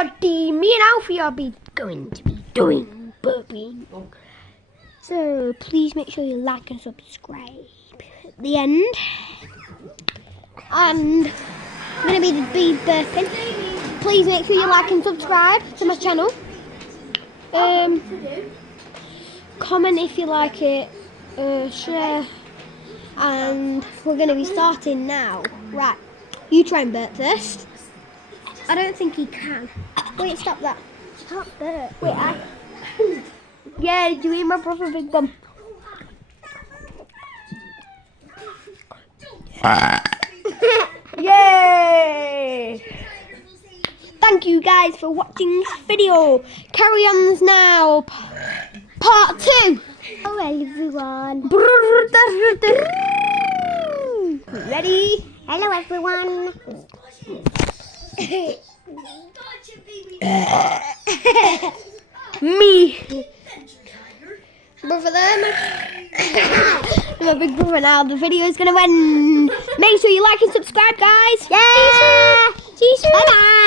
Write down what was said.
everybody, me and Alfie are going to be doing burping. So please make sure you like and subscribe at the end. And I'm going to be burping. Please make sure you like and subscribe to my channel. Comment if you like it, share, and we're going to be starting now. Right, you try and burp first. I don't think he can. Wait, stop that. I can't burp. Wait, yeah, do you eat my brother big gum? Yay! Thank you guys for watching this video. Carry on now. Part 2. Hello everyone. Ready? Hello everyone. Me. Brother there, my big brother now. The video is going to end. Make sure you like and subscribe, guys. Yeah. See you soon. Bye bye.